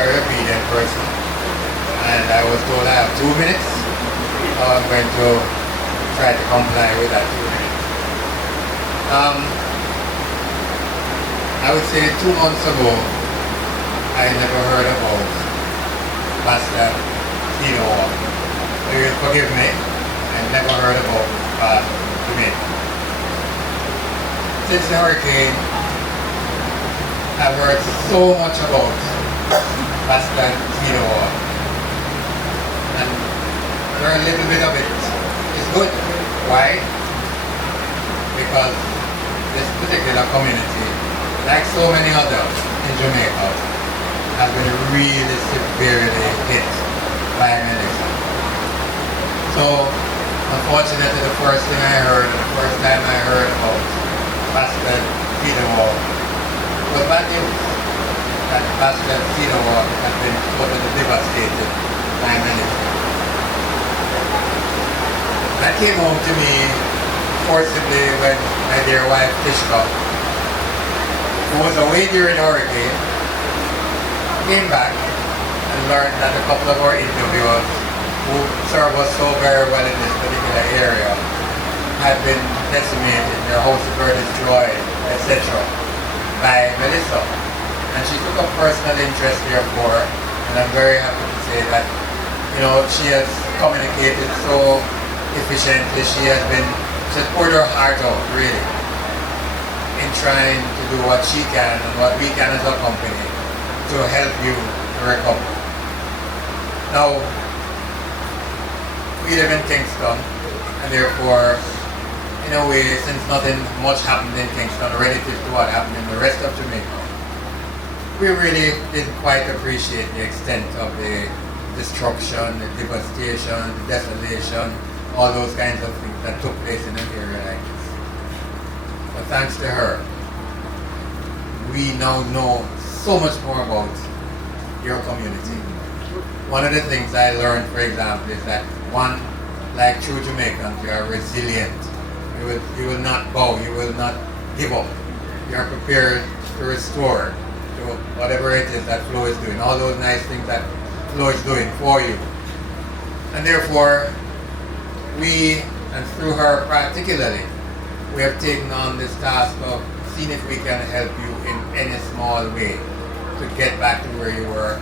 very obedient person, and I was told I have 2 minutes. So I'm going to try to comply with that 2 minutes. I would say 2 months ago, I never heard about Baceda Community. So you forgive me, I never heard about Jamaica. Since the hurricane, I've heard so much about Baceda Community, and learn a little bit of it is good. Why? Because this particular community, like so many others in Jamaica, has been really severely hit by Melissa. So, unfortunately, the first thing I heard, the first time I heard about Baceda Community was bad news. That Baceda Community has been totally devastated by Melissa. That came home to me forcibly when my dear wife, Tishka, who was away during the hurricane, came back and learned that a couple of our interviewers who served us so very well in this particular area had been decimated, their houses were destroyed, etc. by Melissa. And she took a personal interest therefore, and I'm very happy to say that, you know, she has communicated so efficiently. She has poured her heart out really in trying to do what she can and what we can as a company to help you to recover. Now, we live in Kingston, and therefore, in a way, since nothing much happened in Kingston relative to what happened in the rest of Jamaica, we really didn't quite appreciate the extent of the destruction, the devastation, the desolation, all those kinds of things that took place in an area like this. But thanks to her, we now know so much more about your community. One of the things I learned, for example, is that one, like true Jamaicans, you are resilient. You will not bow, you will not give up. You are prepared to restore to whatever it is that Flo is doing, all those nice things that Flo is doing for you. And therefore, we, and through her particularly, we have taken on this task of seeing if we can help you in any small way to get back to where you were.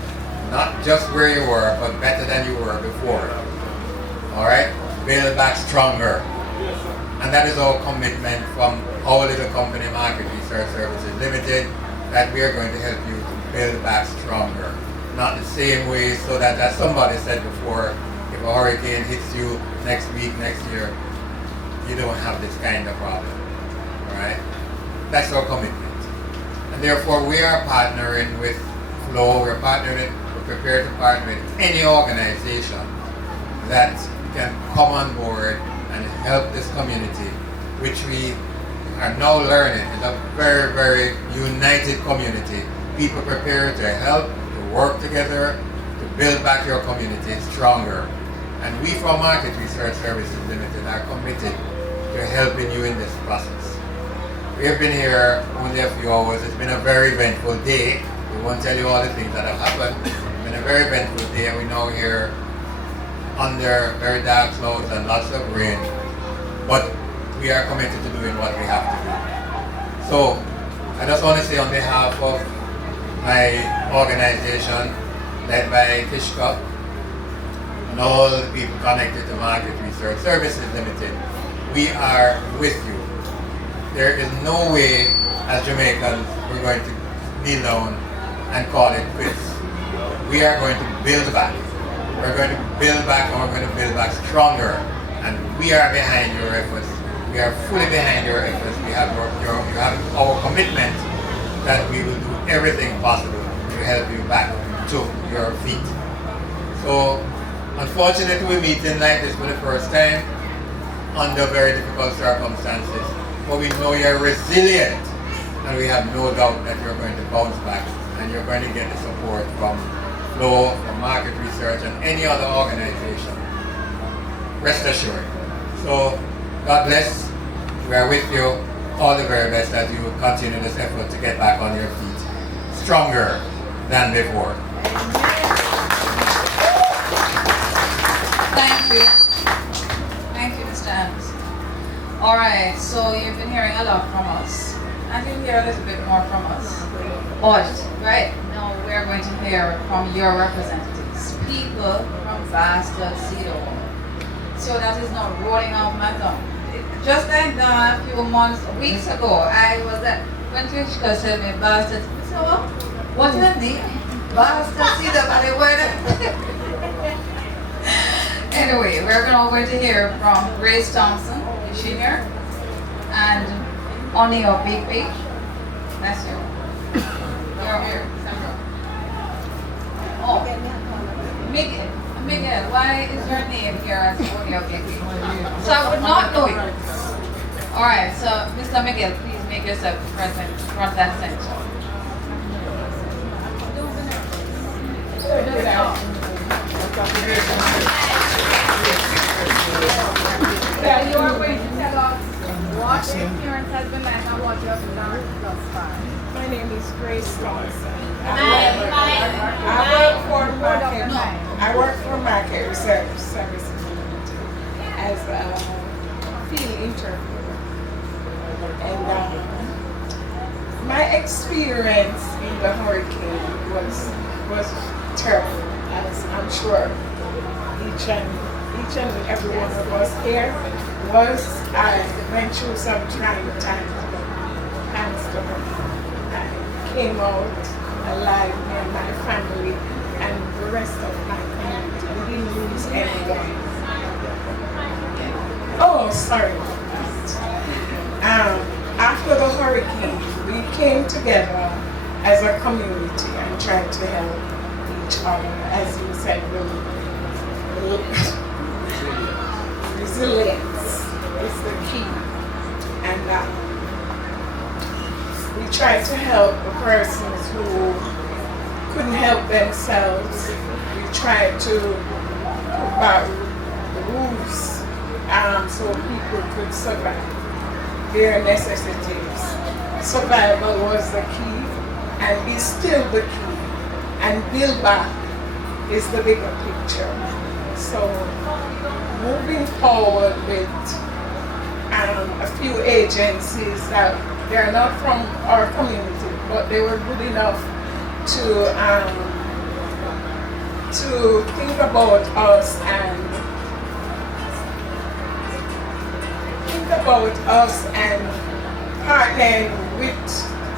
Not just where you were, but better than you were before. Alright? Build back stronger. And that is our commitment from our little company, Market Research Services Limited, that we are going to help you to build back stronger. Not the same way, so that, as somebody said before, if a hurricane hits you next week, next year, you don't have this kind of problem. Alright? That's our commitment. And therefore, we are partnering with Flo, we're prepared to partner with any organization that can come on board and help this community, which we are now learning is a very, very united community. People prepared to help, to work together, to build back your community stronger. And we from Market Research Services Limited are committed to helping you in this process. We have been here only a few hours. It's been a very eventful day. We won't tell you all the things that have happened. It's been a very eventful day, and we're now here under very dark clouds and lots of rain. But we are committed to doing what we have to do. So, I just want to say on behalf of my organization, led by Tishka, and all the people connected to Market Research Services Limited, we are with you. There is no way, as Jamaicans, we're going to kneel down and call it quits. We are going to build back. We're going to build back, and we're going to build back stronger. And we are behind your efforts. We are fully behind your efforts. You have our commitment that we will do everything possible to help you back to your feet. So, unfortunately, we're meeting like this for the first time under very difficult circumstances. But we know you're resilient, and we have no doubt that you're going to bounce back, and you're going to get the support from Flo, from Market Research, and any other organization. Rest assured. So, God bless. We are with you. All the very best as you continue this effort to get back on your feet stronger than before. Thank you. Thank you, Mr. Anderson. All right, so you've been hearing a lot from us. I can hear a little bit more from us. But right now we're going to hear from your representatives, people from Baceda. So that is not rolling off my tongue. Just like that, a few weeks ago, I was at, when Trishka said me, Baceda, I said, what is the name? Baceda, but the word. Anyway, we're now going to hear from Grace Thompson, is she here? And on your big page. That's you. You're here, Sandra. Oh, Miguel, why is your name here as on your big page? So I would not know you. Alright, so Mr. Miguel, please make yourself present front and center. So you are going to tell us what the experience has been like and what you have done thus far. My name is Grace Thompson. I work for Market Research Services as a field interviewer. And my experience in the hurricane was terrible, as I'm sure each and every one of us here was. I went through some trying times and stuff. I came out alive, me and my family and the rest of my community. We didn't lose anyone. Oh, sorry about that. After the hurricane, we came together as a community and tried to help each other. As you said, resilience is the key. And we tried to help the persons who couldn't help themselves. We tried to put back the roofs so people could survive their necessities. Survival was the key and is still the key. And build back is the bigger picture. So moving forward with a few agencies that they're not from our community, but they were good enough to think about us and partner with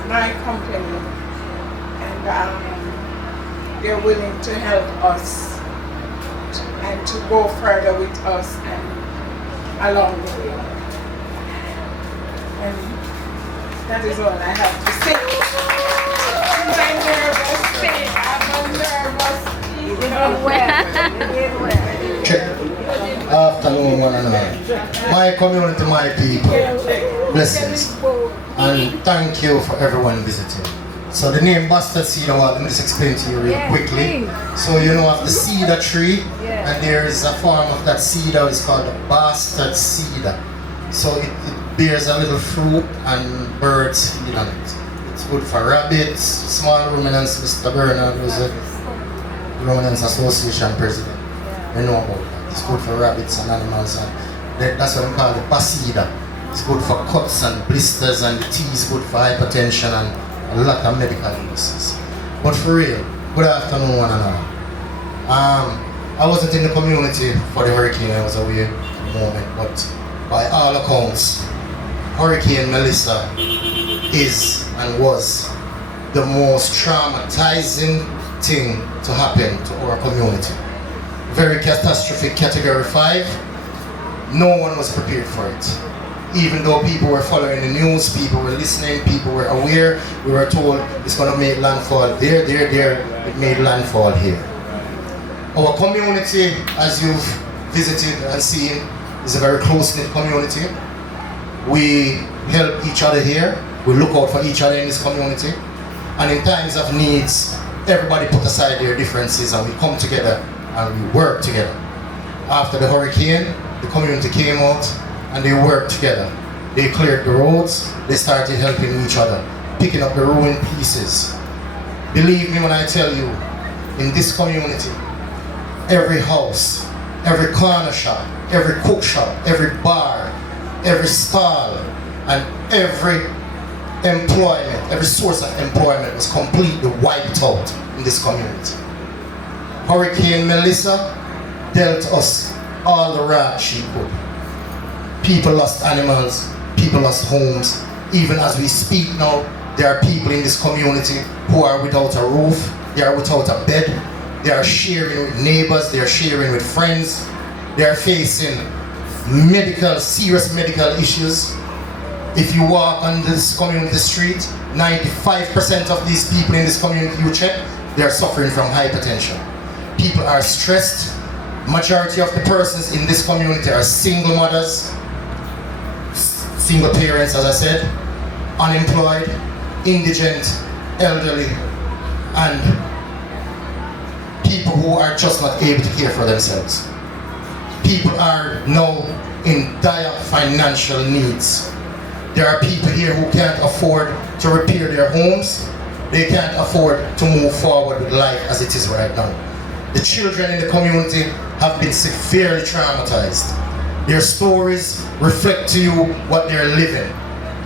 my company, and they're willing to help us and to go further with us and along the way. And that is all I have to say. Afternoon, one and all. My community, my people, blessings. And thank you for everyone visiting. So the name Baceda Cedar, let me just explain to you real quickly. So you know of the cedar tree, and there is a form of that cedar, it's called the Baceda cedar. So it bears a little fruit and birds feed on it. It's good for rabbits, small ruminants. Mr. Bernard was a Ruminants Association president. You know about that. It's good for rabbits and animals, and that's what we call the Baceda. It's good for cuts and blisters, and the tea is good for hypertension and a lot of medical uses. But for real, good afternoon one and all. I wasn't in the community for the hurricane, I was away at the moment, but by all accounts, Hurricane Melissa is and was the most traumatizing thing to happen to our community. Very catastrophic, category 5. No one was prepared for it. Even though people were following the news, people were listening, people were aware, we were told it's going to make landfall there, it made landfall here. Our community, as you've visited and seen, is a very close-knit community. We help each other here, we look out for each other in this community, and in times of needs, everybody put aside their differences and we come together and we work together. After the hurricane, the community came out and they worked together. They cleared the roads, they started helping each other, picking up the ruined pieces. Believe me when I tell you, in this community, every house, every corner shop, every cook shop, every bar, every stall, and every employment, every source of employment was completely wiped out in this community. Hurricane Melissa dealt us all the wrath she could. People lost animals, people lost homes. Even as we speak now, there are people in this community who are without a roof, they are without a bed, they are sharing with neighbors, they are sharing with friends, they are facing serious medical issues. If you walk on this community street, 95% of these people in this community you check, they are suffering from hypertension. People are stressed. Majority of the persons in this community are single mothers, single parents, as I said, unemployed, indigent, elderly, and people who are just not able to care for themselves. People are now in dire financial needs. There are people here who can't afford to repair their homes. They can't afford to move forward with life as it is right now. The children in the community have been severely traumatized. Their stories reflect to you what they're living.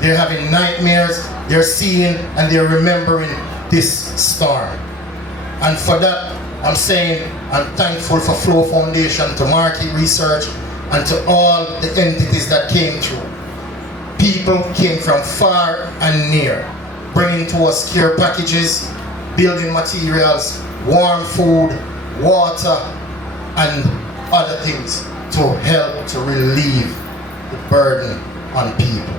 They're having nightmares, they're seeing and they're remembering this storm. And for that, I'm saying I'm thankful for Flow Foundation, to Market Research, and to all the entities that came through. People came from far and near, bringing to us care packages, building materials, warm food, water, and other things to help to relieve the burden on people.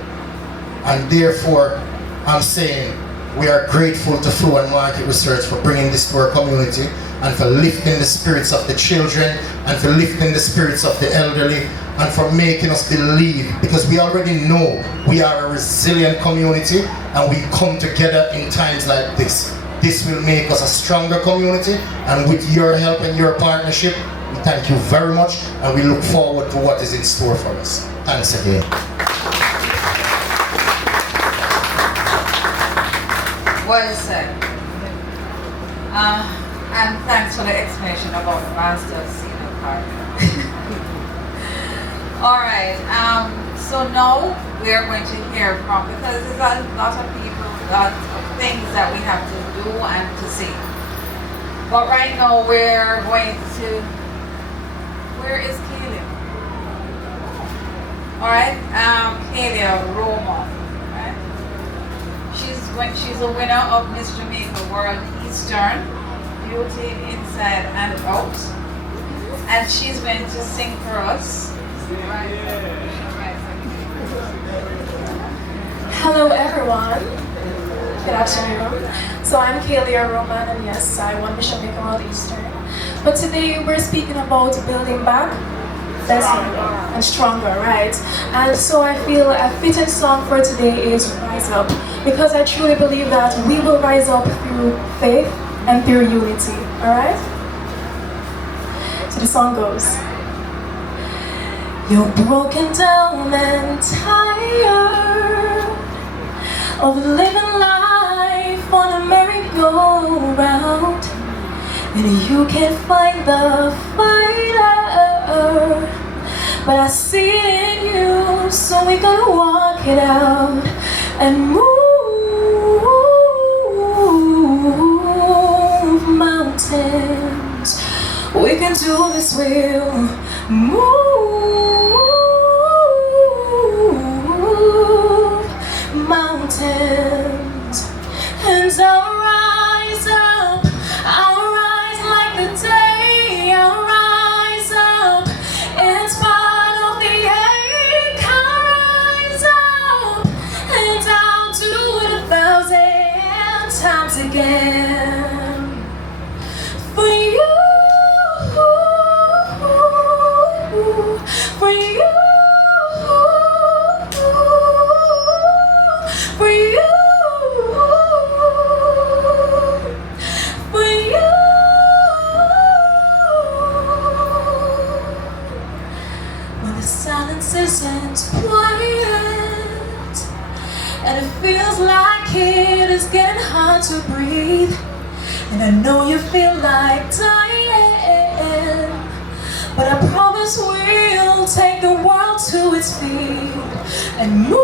And therefore, I'm saying we are grateful to Flow and Market Research for bringing this to our community and for lifting the spirits of the children and for lifting the spirits of the elderly and for making us believe, because we already know we are a resilient community and we come together in times like this. This will make us a stronger community, and with your help and your partnership, we thank you very much and we look forward to what is in store for us. Thanks again. Well said. And thanks for the explanation about the master senior partner. Alright, so now we are going to hear from, because there's a lot of people, lots of things that we have to do and to see. But right now we're going to, where is Kalia? Alright, Kalia Roma. Right? She's a winner of Miss Jamaica World Eastern Beauty Inside and Out, and she's going to sing for us. Hello everyone, good afternoon. So I'm Kalia Roman, and yes, I won Miss Jamaica World Eastern. But today we're speaking about building back better and stronger, right? And so I feel a fitting song for today is Rise Up, because I truly believe that we will rise up through faith and through unity, alright? So the song goes. You're broken down and tired of living life on a merry-go-round, and you can't find the fighter, but I see it in you, so we're gonna walk it out and move mountains. We can do this, we'll move mountains. And I'll rise up, I'll rise like the day, I'll rise up in spite of the ache, I'll rise up and I'll do it 1,000 times again for you. For you, for you, for you. When the silence isn't quiet and it feels like it is getting hard to breathe, and I know you feel like his feet and move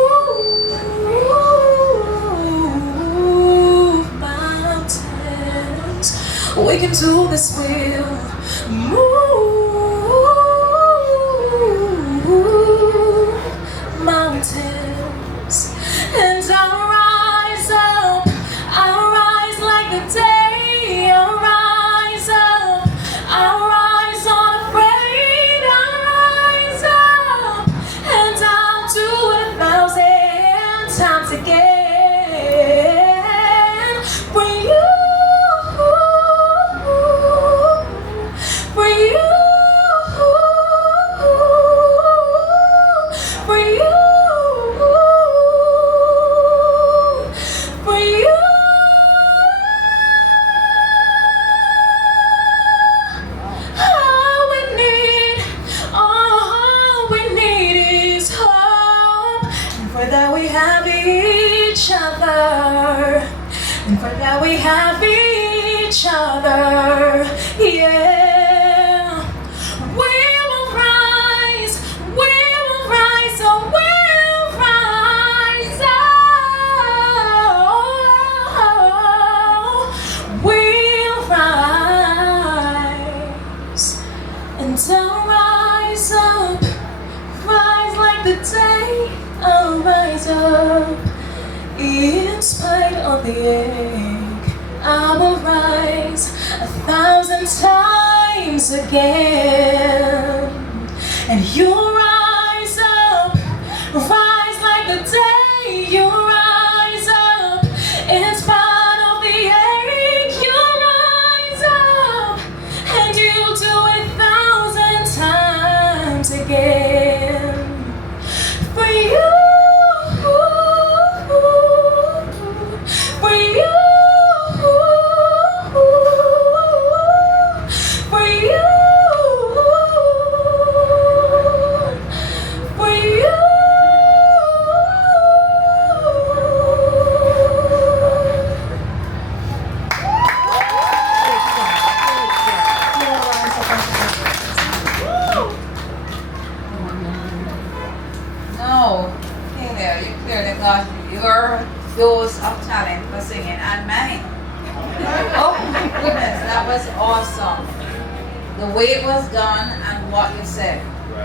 mountains. We can do this, we'll move mountains. And I'll rise up, I'll rise like the day, I'll rise up, I'll rise unafraid, I'll rise up, and I'll do it 1,000 times again for you, for you, for you. For you, all we need is hope, and for that we have each other, and for that we have each other, yeah. We will rise, oh, we'll rise up. We'll rise, and I'll rise up, rise like the day, I'll rise up. In spite of the ache, I will rise 1,000 times again. And you'll rise up, rise like the day, you rise up. In spite of the ache, you rise up, and you'll do it 1,000 times again. For you, for you, for you, for you. No, hey there, you clearly got your dose of talent for singing and mine. Oh my goodness, that was awesome. The way it was done and what you said.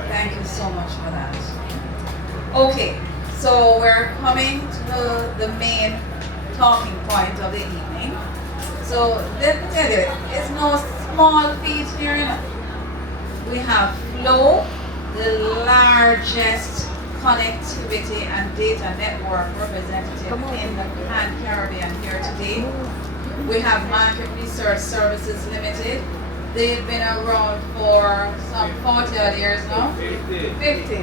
Thank you so much for that. Okay, so we're coming to the main talking point of the evening. So let me tell you, it's no small feat here, you know. We have Flow, the largest connectivity and data network representative in the Pan-Caribbean here today. We have Market Research Services Limited. They've been around for some 40 odd years now. 50.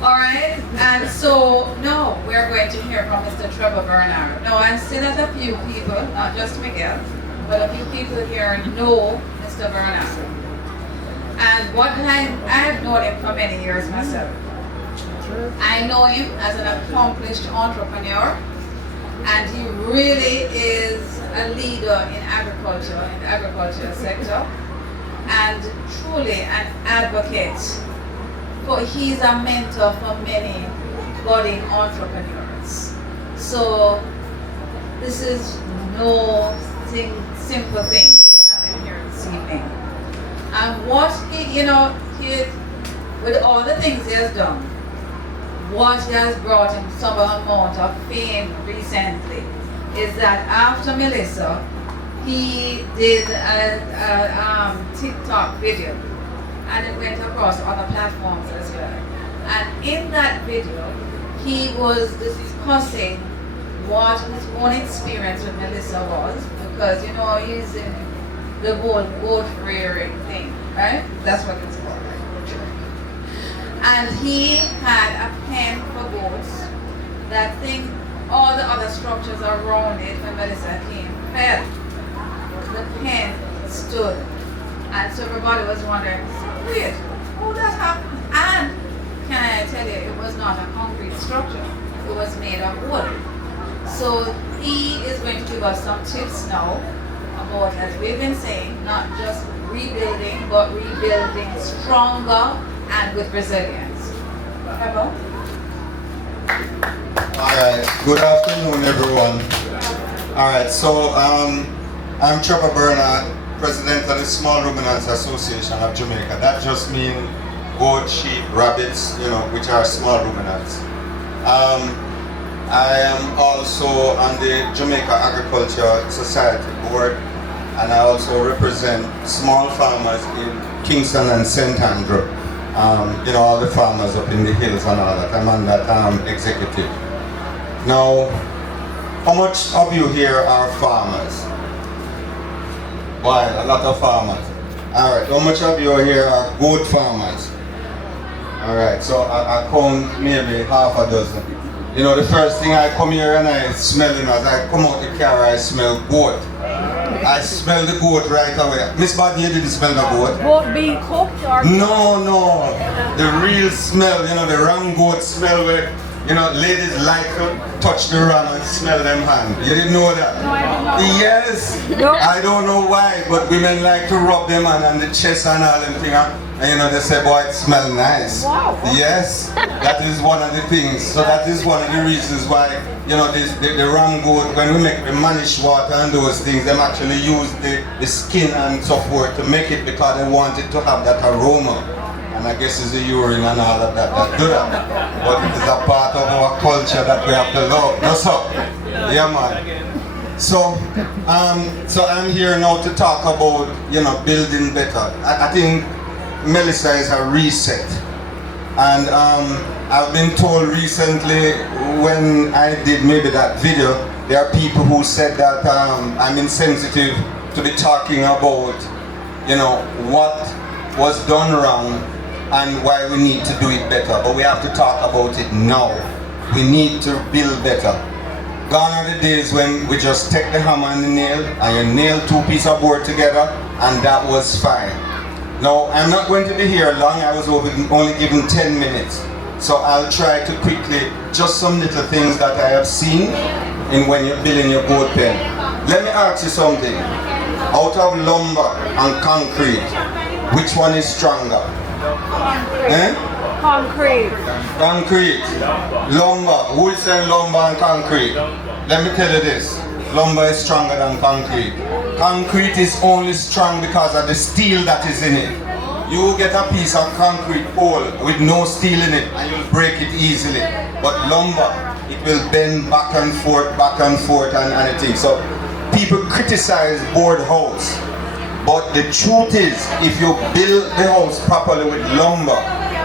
All right, and so now we're going to hear from Mr. Trevor Bernard. Now I see that a few people, not just Miguel, but a few people here know Mr. Bernard. And what I've known him for many years myself. I know him as an accomplished entrepreneur, and he really is a leader in the agriculture sector, and truly an advocate. For he's a mentor for many budding entrepreneurs. So this is no simple thing to have him here this evening. And what he with all the things he has done, what has brought him some amount of fame recently is that after Melissa, he did a TikTok video, and it went across other platforms as well. And in that video, he was discussing what his own experience with Melissa was, because he's in the whole goat rearing thing, right? That's what it's called. And he had a pen for goats. That thing, all the other structures around it when Melissa came fell. The pen stood. And so everybody was wondering, wait, how that happened? And can I tell you, it was not a concrete structure. It was made of wood. So he is going to give us some tips now about, as we've been saying, not just rebuilding, but rebuilding stronger and with resilience. Pebble? Alright, good afternoon everyone. Alright, so I'm Trevor Bernard, President of the Small Ruminants Association of Jamaica. That just means goat, sheep, rabbits, which are small ruminants. I am also on the Jamaica Agriculture Society board, and I also represent small farmers in Kingston and St. Andrew. All the farmers up in the hills and all that. I'm on that executive. Now, how much of you here are farmers? Why? A lot of farmers. Alright, how much of you here are goat farmers? Alright, so I count maybe half a dozen. The first thing I come here and I smell, as I come out the car, I smell goat. I smell the goat right away. Miss Buddy, you didn't smell the goat? Goat being cooked or? No. The real smell, the ram goat smell where, ladies like to touch the ram and smell them hand. You didn't know that? No, I didn't know. Yes. No. I don't know why, but women like to rub them hand on the chest and all them things. And they say, boy, it smells nice. Wow. Yes, that is one of the things. So that is one of the reasons why, the ram goat, when we make the manish water and those things, them actually use the skin and so forth to make it because they want it to have that aroma. And I guess it's the urine and all of that do that. But it is a part of our culture that we have to love. That's all. Yeah, man. So I'm here now to talk about, building better. I think Melissa is a reset. And I've been told recently when I did maybe that video, there are people who said that I'm insensitive to be talking about, what was done wrong and why we need to do it better. But we have to talk about it now. We need to build better. Gone are the days when we just take the hammer and the nail and you nail two pieces of board together and that was fine. Now, I'm not going to be here long. I was only given 10 minutes. So I'll try to quickly, just some little things that I have seen in when you're building your goat pen. Let me ask you something. Out of lumber and concrete, which one is stronger? Concrete. Concrete. Lumber. Who is saying lumber and concrete? Let me tell you this. Lumber is stronger than concrete. Concrete is only strong because of the steel that is in it. You get a piece of concrete pole with no steel in it and you'll break it easily. But lumber, it will bend back and forth and anything. So people criticize board house. But the truth is, if you build the house properly with lumber,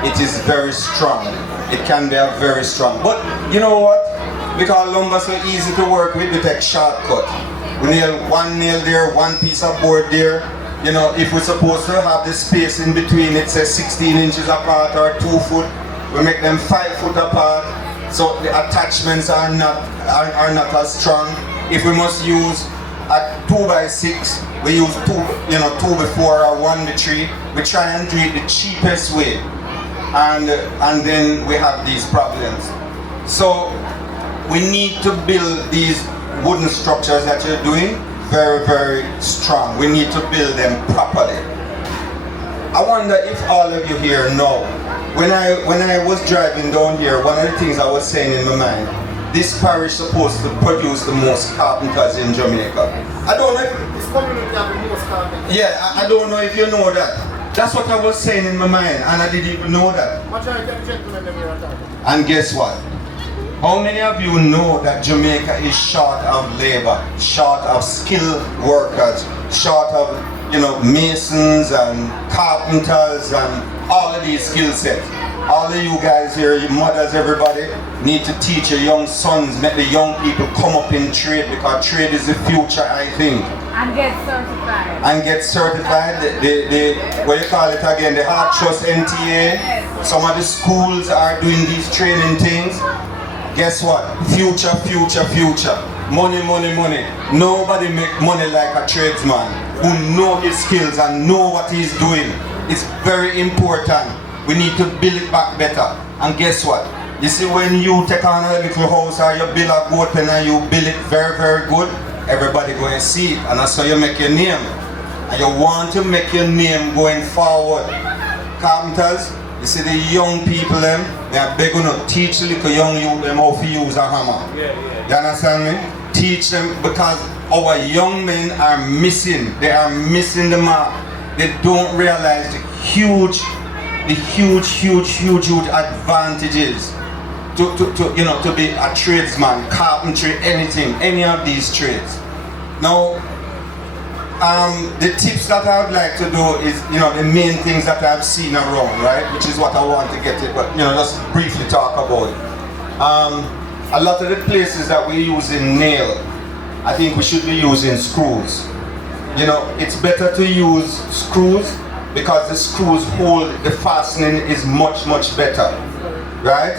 it is very strong. It can be a very strong. But you know what? Because lumber is so easy to work with, we take shortcut. We nail one nail there, one piece of board there. If we're supposed to have the space in between, it says 16 inches apart or 2 foot, we make them 5 foot apart. So the attachments are not as strong. If we must use a 2x6, we use 2 before or 1 by 3. We try and do it the cheapest way. And then we have these problems. So we need to build these wooden structures that you're doing very, very strong. We need to build them properly. I wonder if all of you here know, when I was driving down here, one of the things I was saying in my mind, this parish is supposed to produce the most carpenters in Jamaica. I don't know if this community have the most carpenters. Yeah, I don't know if you know that. That's what I was saying in my mind, and I didn't even know that. And guess what? How many of you know that Jamaica is short of labor, short of skilled workers, short of masons and carpenters and all of these skill sets? All of you guys here, your mothers, everybody, need to teach your young sons, make the young people come up in trade, because trade is the future, I think. And get certified. And get certified. The what you call it again, the Hard Trust NTA. Some of the schools are doing these training things. Guess what? Future, future, future. Money, money, money. Nobody make money like a tradesman who know his skills and know what he's doing. It's very important. We need to build it back better. And guess what? You see, when you take on a little house or you build a goat pen and you build it very, very good, everybody go and see it. And that's how you make your name. And you want to make your name going forward. Carpenters, You see the young people them, they are begging to teach the little young youth them how to use a hammer. You understand me? Teach them, because our young men are missing. They are missing the mark. They don't realize the huge advantages to be a tradesman, carpentry, anything, any of these trades. Now, the tips that I would like to do is, the main things that I've seen around, right? Which is what I want to get to, but, just briefly talk about it. A lot of the places that we use in nail, I think we should be using screws. It's better to use screws because the screws hold, the fastening is much, much better, right?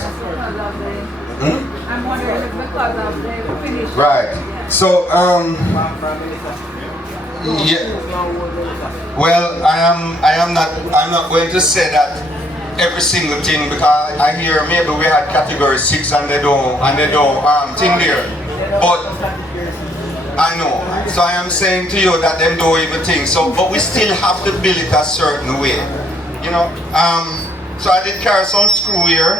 I'm wondering if because of the finish. Right. So, yeah. Well, I'm not going to say that every single thing, because I hear maybe we had category 6 and they don't thing there. But I know. So I am saying to you that them don't even think. So, but we still have to build it a certain way. So I did carry some screw here.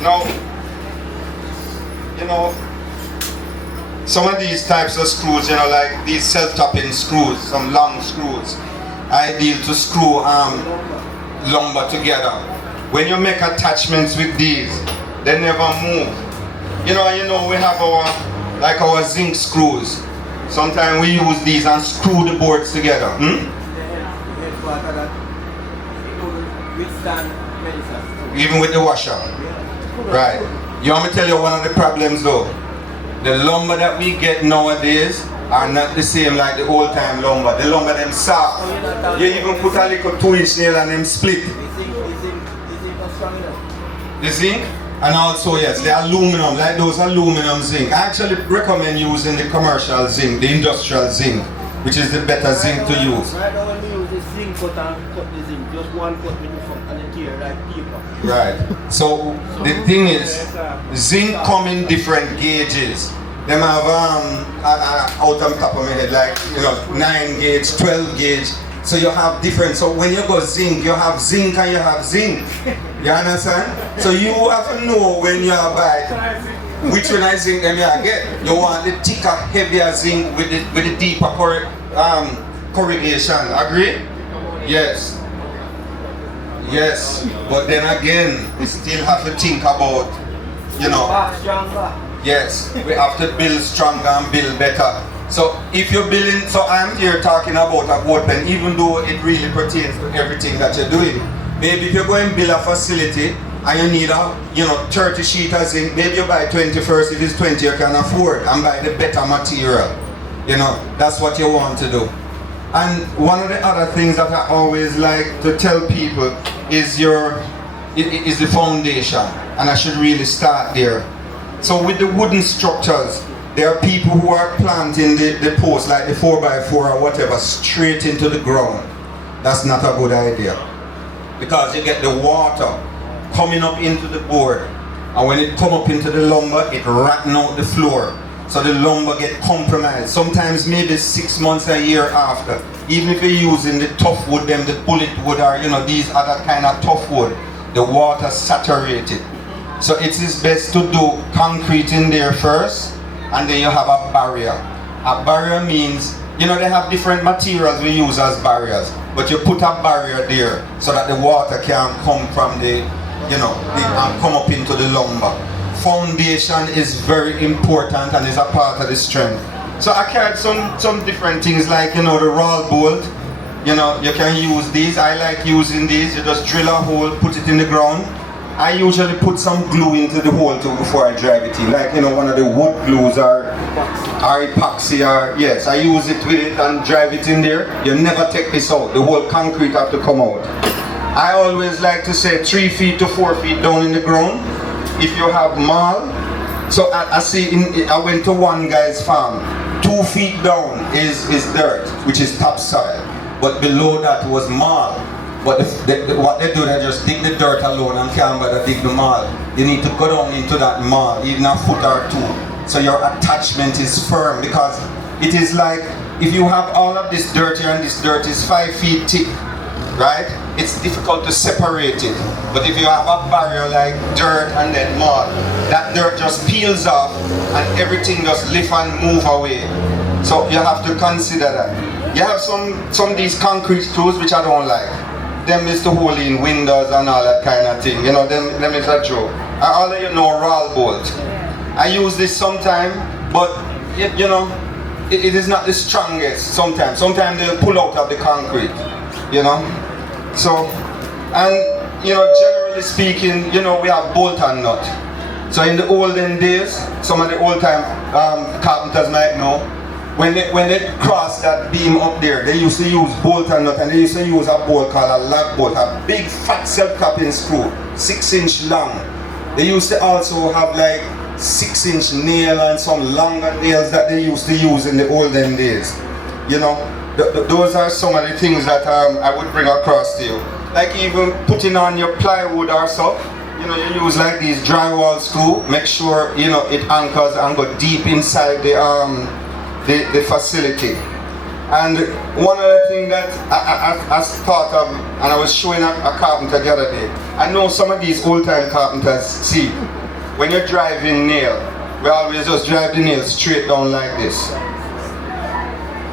Now, some of these types of screws, like these self-tapping screws, some long screws, ideal to screw lumber together. When you make attachments with these, they never move. We have our zinc screws. Sometimes we use these and screw the boards together. Even with the washer. Right. You want me to tell you one of the problems though? The lumber that we get nowadays are not the same like the old time lumber. The lumber them soft. You even put a little 2-inch nail and them split. The zinc? And also yes, the aluminum, like those aluminum zinc. I actually recommend using the commercial zinc, the industrial zinc, which is the better zinc to use. Right now when we use the zinc cut and cut the zinc, just one cut with the front and the tear like paper. Right. So the thing is, zinc come in different gauges. Them have out on top of my head, like 9 gauge, 12 gauge. So you have different. So when you go zinc, you have zinc and you have zinc. You understand? So you have to know when you are buy which one I zinc them you get. You want the thicker, heavier zinc with the deeper corrugation. Agree? Yes. Yes. But then again, we still have to think about, yes, we have to build stronger and build better. So if you're building, so I'm here talking about a board pen, even though it really pertains to everything that you're doing. Maybe if you're going to build a facility and you need a 30 sheet of zinc, maybe you buy 20 first. If it's 20 you can afford, and buy the better material. That's what you want to do. And one of the other things that I always like to tell people is the foundation, and I should really start there. So with the wooden structures, there are people who are planting the posts like the 4x4 or whatever straight into the ground. That's not a good idea, because you get the water coming up into the board, and when it come up into the lumber, it rattling out the floor. So the lumber get compromised. Sometimes maybe 6 months, a year after. Even if you're using the tough wood, the bullet wood, or these other kind of tough wood, the water saturated. So it is best to do concrete in there first, and then you have a barrier. A barrier means, they have different materials we use as barriers, but you put a barrier there so that the water can come from and come up into the lumber. Foundation is very important and is a part of the strength. So I carried some different things like, the roll bolt. You can use these. I like using these. You just drill a hole, put it in the ground. I usually put some glue into the hole too before I drive it in, like one of the wood glues or epoxy, or yes, I use it with it and drive it in there. You never take this out. The whole concrete have to come out. I always like to say 3 feet to 4 feet down in the ground. If you have marl, so I see I went to one guy's farm. 2 feet down is dirt, which is topsoil, but below that was marl. But what they do, they just dig the dirt alone and can't bother dig the marl. You need to go down into that marl, even a foot or two, so your attachment is firm, because it is like if you have all of this dirt here and this dirt is 5 feet thick, right? It's difficult to separate it. But if you have a barrier like dirt and then mud, that dirt just peels off and everything just lift and move away. So you have to consider that. You have some of these concrete screws which I don't like. Them is to hold in windows and all that kind of thing. You know, them is a joke. All of you know roll bolt. I use this sometime, but you know, it is not the strongest sometimes. Sometimes they'll pull out of the concrete, you know. So, and you know, generally speaking, you know, we have bolt and nut. So in the olden days, some of the old time carpenters might know, when they crossed that beam up there, they used to use bolt and nut, and they used to use a bolt called a lag bolt, a big fat self-capping screw, 6-inch long. They used to also have like 6-inch nail and some longer nails that they used to use in the olden days. You know, those are some of the things that I would bring across to you. Like even putting on your plywood or so, you know, you use like these drywall screw, make sure, you know, it anchors and go deep inside the facility. And one other thing that I thought of, and I was showing a carpenter the other day, I know some of these old-time carpenters, see, when you're driving nail, we always just drive the nail straight down like this.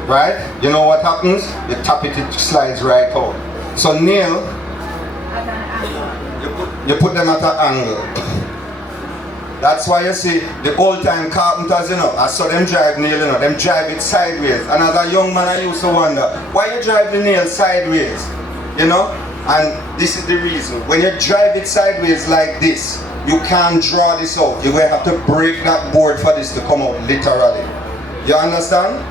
Right? You know what happens? You tap it, it slides right out. So nail, you put them at an angle. That's why you see the old-time carpenters, you know, I saw them drive nail, you know, them drive it sideways. And as a young man, I used to wonder, why you drive the nail sideways? You know? And this is the reason. When you drive it sideways like this, you can't draw this out. You're going to have to break that board for this to come out, literally. You understand?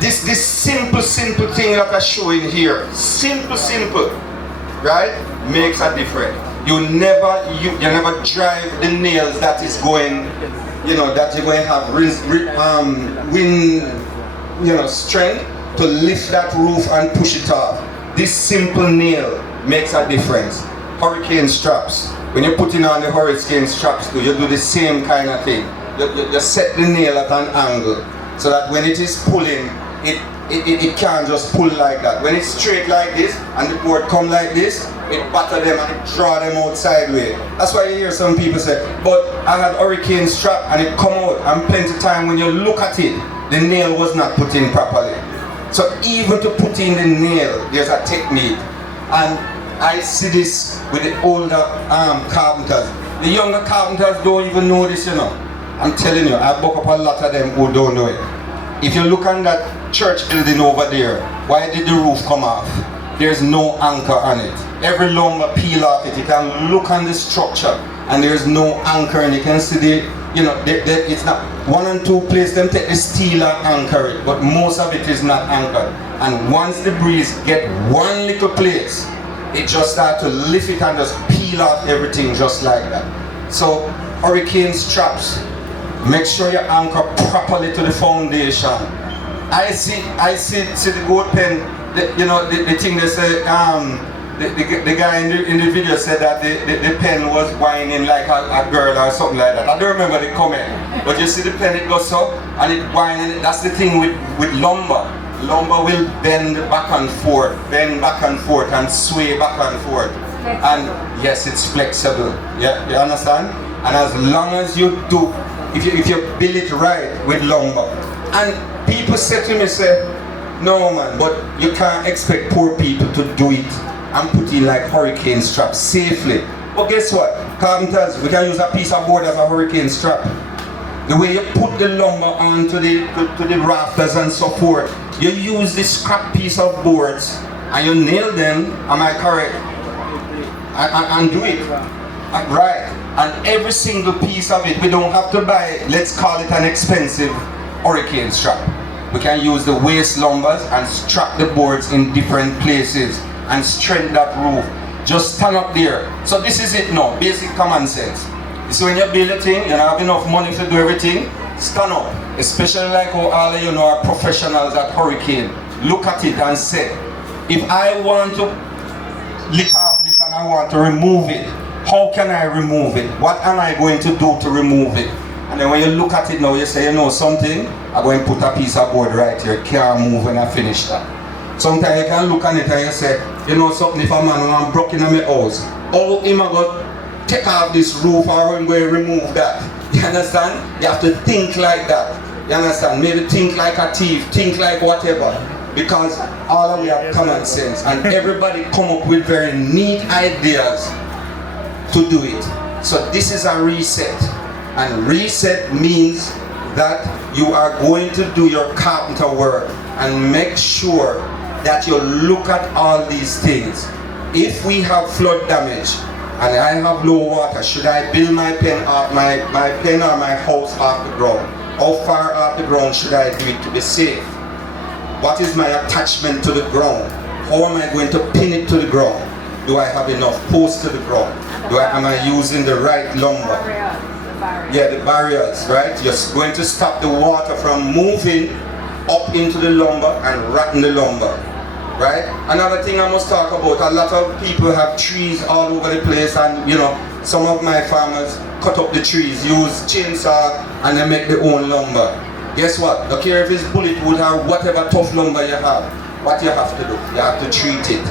This simple thing that I'm showing here, simple, right, makes a difference. You never drive the nails that is going, you know, that you're going to have wind, you know, strength to lift that roof and push it off. This simple nail makes a difference. Hurricane straps. When you're putting on the hurricane straps, you do the same kind of thing. You set the nail at an angle so that when it is pulling, it can't just pull like that. When it's straight like this and the board come like this, it batter them and it draw them out sideways. That's why you hear some people say, but I had hurricane strap and it come out, and plenty of time when you look at it, the nail was not put in properly. So even to put in the nail, there's a technique. And I see this with the older carpenters. The younger carpenters don't even know this, you know. I'm telling you, I buck up a lot of them who don't know it. If you look on that church building over there, why did the roof come off? There's no anchor on it. Every lumber peel off it. You can look on the structure and there's no anchor, and you can see the, you know, it's not 1 and 2 places, them take the steel and anchor it, but most of it is not anchored. And once the breeze get one little place, it just starts to lift it and just peel off everything just like that. So hurricane straps, make sure you anchor properly to the foundation. I see the goat pen, you know, the thing they say, the guy in the video said that the pen was whining like a girl or something like that. I don't remember the comment, but you see the pen, it goes up and it whining. That's the thing with lumber. Lumber will bend back and forth and sway back and forth. And yes, it's flexible. Yeah, you understand? And as long as you do, if you build it right with lumber. And people say to me, say, no man, but you can't expect poor people to do it and put in like hurricane straps safely. But guess what? Carpenters, we can use a piece of board as a hurricane strap. The way you put the lumber onto the rafters and so forth, you use this scrap piece of boards and you nail them, am I correct? And do it. Right. And every single piece of it, we don't have to buy, let's call it an expensive hurricane strap. We can use the waste lumbers and strap the boards in different places and strengthen that roof. Just stand up there. So this is it now, basic common sense. So when you build a thing, you don't have enough money to do everything, stand up. Especially like how all of you know are professionals at hurricane. Look at it and say, if I want to lick off this and I want to remove it, how can I remove it? What am I going to do to remove it? And then when you look at it now, you say, you know something, I'm going to put a piece of board right here, can't move when I finish that. Sometimes you can look at it and you say, you know something, if a man want broken in my house, how him I go take off this roof or I'm going to remove that? You understand? You have to think like that. You understand? Maybe think like a thief, think like whatever. Because all of we have common sense and everybody come up with very neat ideas to do it. So this is a reset. And reset means that you are going to do your carpenter work and make sure that you look at all these things. If we have flood damage and I have low water, should I build my pen or my house off the ground? How far off the ground should I do it to be safe? What is my attachment to the ground? How am I going to pin it to the ground? Do I have enough posts to the ground? Am I using the right lumber? Yeah, the barriers, right? You're going to stop the water from moving up into the lumber and rotting the lumber, right? Another thing I must talk about, a lot of people have trees all over the place and you know, some of my farmers cut up the trees, use chainsaw and they make their own lumber. Guess what? Don't care if it's bullet wood or whatever tough lumber you have, what you have to do, you have to treat it.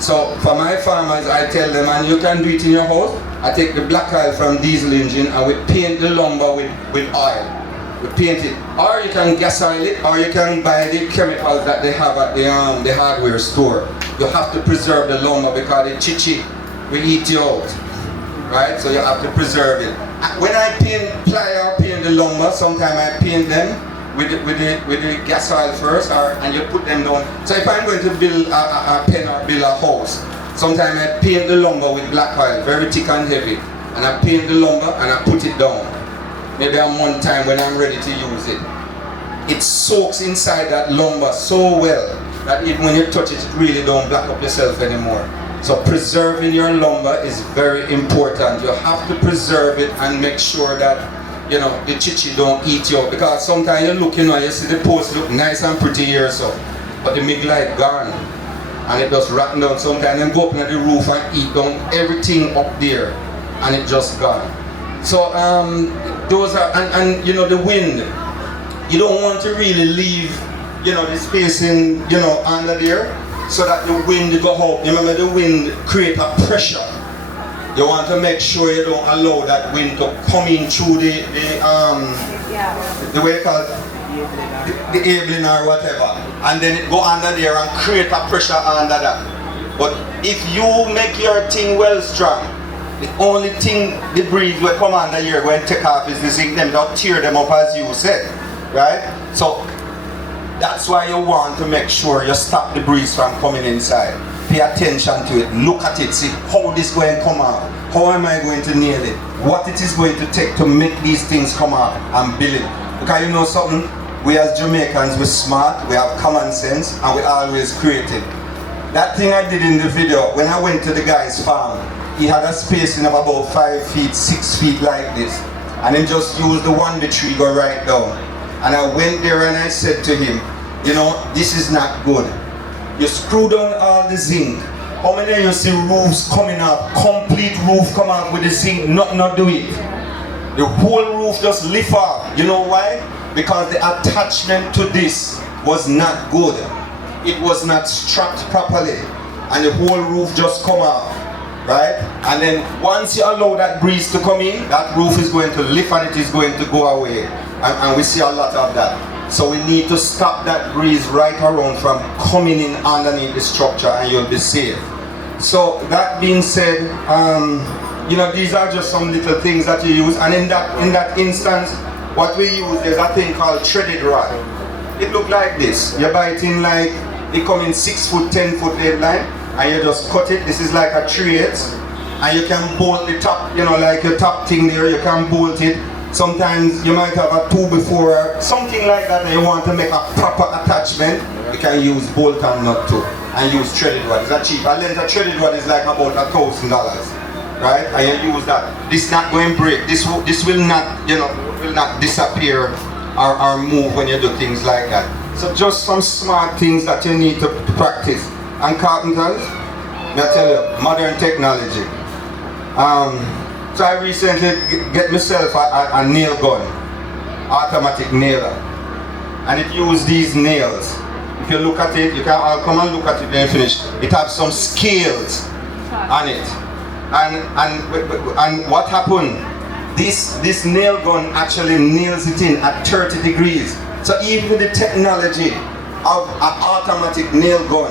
So for my farmers, I tell them, and you can do it in your house, I take the black oil from diesel engine and we paint the lumber with oil. We paint it. Or you can gas oil it, or you can buy the chemicals that they have at the hardware store. You have to preserve the lumber because the chichi will eat you out. Right? So you have to preserve it. When I ply or paint the lumber, sometimes I paint them with the gas oil first, and you put them down. So if I'm going to build a pen or build a house, sometimes I paint the lumber with black oil, very thick and heavy. And I paint the lumber and I put it down. Maybe a month time when I'm ready to use it. It soaks inside that lumber so well that even when you touch it, it really don't black up yourself anymore. So preserving your lumber is very important. You have to preserve it and make sure that you know the chichi don't eat you up. Because sometimes you look, you know, you see the post look nice and pretty here so, but the big light gone. And it just rotten down. Sometimes you go up on the roof and eat down everything up there and it just gone. So those are, and you know the wind, you don't want to really leave, you know, the space in, you know, under there so that the wind go out. You remember the wind create a pressure. You want to make sure you don't allow that wind to come in through the way you call it, the abling or whatever, and then it go under there and create a pressure under that. But if you make your thing well strong, the only thing the breeze will come under here when take off is the zinc them, don't tear them up as you said, right? So that's why you want to make sure you stop the breeze from coming inside. Pay attention to it, look at it, see how this going to come out, how am I going to nail it, what it is going to take to make these things come out and build it. Because you know something, we as Jamaicans, we're smart, we have common sense, and we're always creative. That thing I did in the video, when I went to the guy's farm, he had a spacing of about 5 feet, 6 feet like this. And he just used the wonder tree go right down. And I went there and I said to him, you know, this is not good. You screw down all the zinc. How many of you see roofs coming up, complete roof come out with the zinc, not do it? The whole roof just lift off. You know why? Because the attachment to this was not good. It was not strapped properly. And the whole roof just come off. Right? And then once you allow that breeze to come in, that roof is going to lift and it is going to go away. And we see a lot of that. So we need to stop that breeze right around from coming in underneath the structure and you'll be safe. So that being said, you know, these are just some little things that you use. And in that instance, what we use is a thing called threaded rod. It look like this. You buy it in like, it come in 6 foot, 10 foot lead line. And you just cut it. This is like a 3/8, and you can bolt the top, you know, like your top thing there, you can bolt it. Sometimes you might have a 2x4 something like that, and you want to make a proper attachment, you can use bolt and nut too, and use threaded rod. It's not cheap. A length of threaded rod is like about $1,000, right? And you use that. This not going to break. This will not, you know, will not disappear or move when you do things like that. So just some smart things that you need to practice. And carpenters, I tell you, modern technology. So I recently get myself a nail gun, automatic nailer, and it uses these nails. If you look at it, I'll come and look at it when you finish. It has some scales on it, and what happened? This nail gun actually nails it in at 30 degrees. So even with the technology of an automatic nail gun,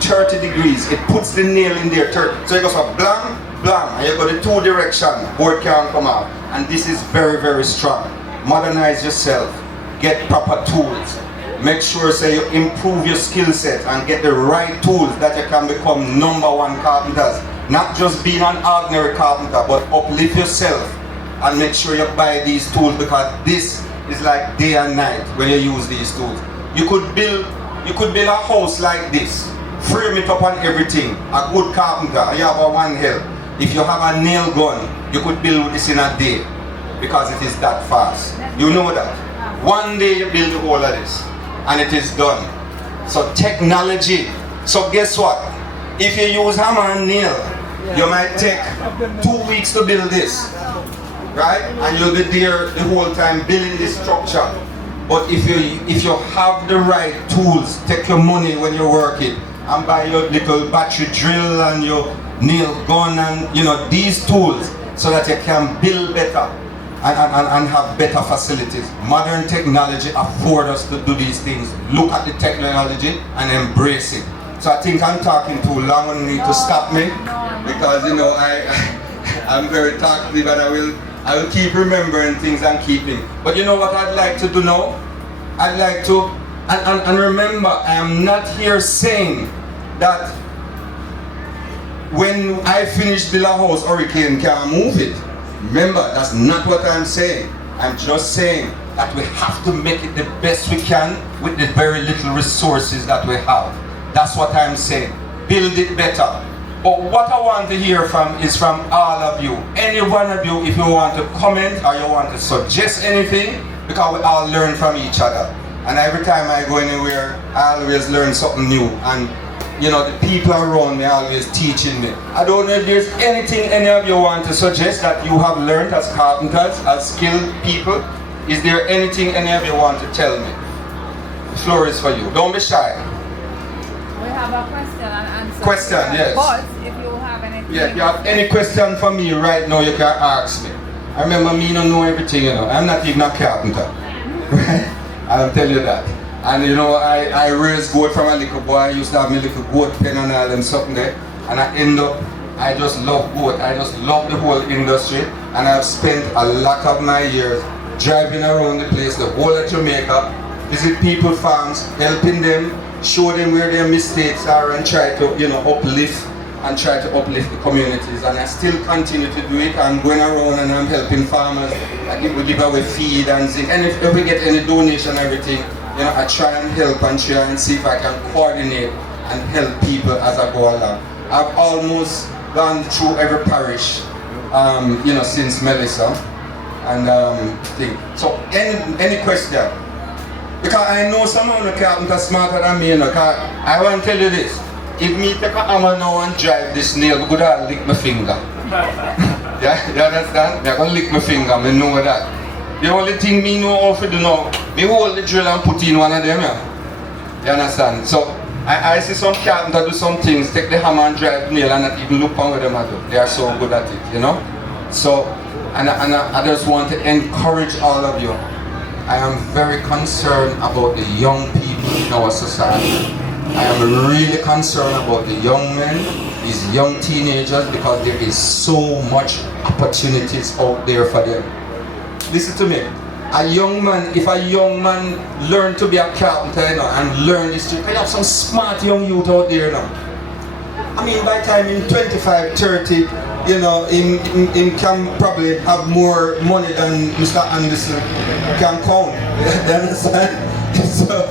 30 degrees, it puts the nail in there 30. So it goes from blam, blam, and you go the two direction, board can't come out. And this is very, very strong. Modernize yourself, get proper tools. Make sure say you improve your skill set and get the right tools that you can become #1 carpenters. Not just being an ordinary carpenter, but uplift yourself and make sure you buy these tools, because this is like day and night when you use these tools. You could build a house like this, frame it up and everything. A good carpenter, you have a one help. If you have a nail gun, you could build this in a day, because it is that fast. You know that. One day you build the whole of this, and it is done. So technology. So guess what? If you use hammer and nail, you might take 2 weeks to build this, right? And you'll be there the whole time building this structure. But if you have the right tools, take your money when you work it and buy your little battery drill and your nail gun and these tools, so that you can build better and have better facilities. Modern technology affords us to do these things. Look at the technology and embrace it. So I think I'm talking too long and you need to stop me, because I'm very talkative, and I will keep remembering things and keeping. But you know what I'd like to do now? I'd like to, and remember, I am not here saying that when I finish build a house, hurricane can't move it. Remember, that's not what I'm saying. I'm just saying that we have to make it the best we can with the very little resources that we have. That's what I'm saying. Build it better. But what I want to hear is from all of you. Any one of you, if you want to comment or you want to suggest anything, because we all learn from each other. And every time I go anywhere, I always learn something new. And the people around me are always teaching me. I don't know if there's anything any of you want to suggest that you have learned as carpenters, as skilled people. Is there anything any of you want to tell me? The floor is for you. Don't be shy. We have a question and answer. Question, yes. But if you have anything. Yeah, if you have any question for me right now, you can ask me. I remember me don't know everything, I'm not even a carpenter. Right? I'll tell you that. And I raised goat from a little boy. I used to have my little goat pen and all them something there. And I just love goat. I just love the whole industry. And I've spent a lot of my years driving around the place, the whole of Jamaica, visit people's farms, helping them, show them where their mistakes are, and try to uplift the communities. And I still continue to do it. I'm going around and I'm helping farmers. We give away feed and zinc. And if we get any donation, everything, I try and help and try and see if I can coordinate and help people as I go along. I've almost gone through every parish, since Melissa, and So any question? Because I know some of the carpenters smarter than me, because I want to tell you this. If me take a hammer now and drive this nail, I could have lick my finger. Yeah, you understand? I'm going to lick my finger, I know that. The only thing me know how to do now, me hold the drill and put in one of them. You understand? So I see some carpenters do some things, take the hammer and drive the nail and not even look on what them do. They are so good at it, So, and I just want to encourage all of you. I am very concerned about the young people in our society. I am really concerned about the young men, these young teenagers, because there is so much opportunities out there for them. Listen to me. If a young man learn to be a carpenter and learn this trick, I have some smart young youth out there now. I mean, by the time in 25, 30, him can probably have more money than Mr. Anderson can count. You understand? So,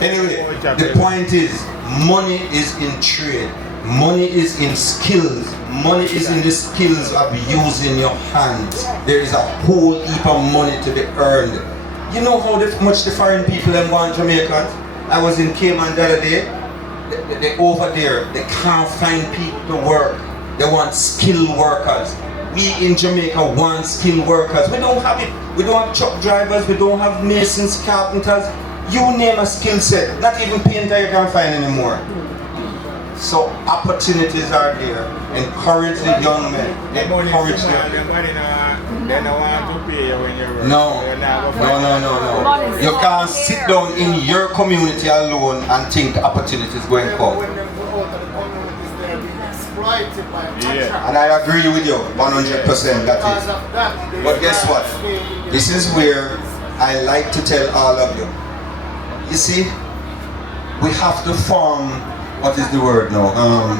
anyway, the point is, money is in trade. Money is in skills. Money is in the skills of using your hands. There is a whole heap of money to be earned. You know how much the foreign people want Jamaicans? I was in Cayman the other day, they over there, they can't find people to work. They want skilled workers. We in Jamaica want skilled workers. We don't have it. We don't have truck drivers, we don't have masons, carpenters. You name a skill set. Not even painter you can find anymore. So opportunities are there. Encourage the young men. Encourage them. They don't want to pay you when you're No. You can't sit down in your community alone and think the opportunities going to come. And I agree with you 100%, that is. But guess what? This is where I like to tell all of you. You see, we have to form, what is the word now,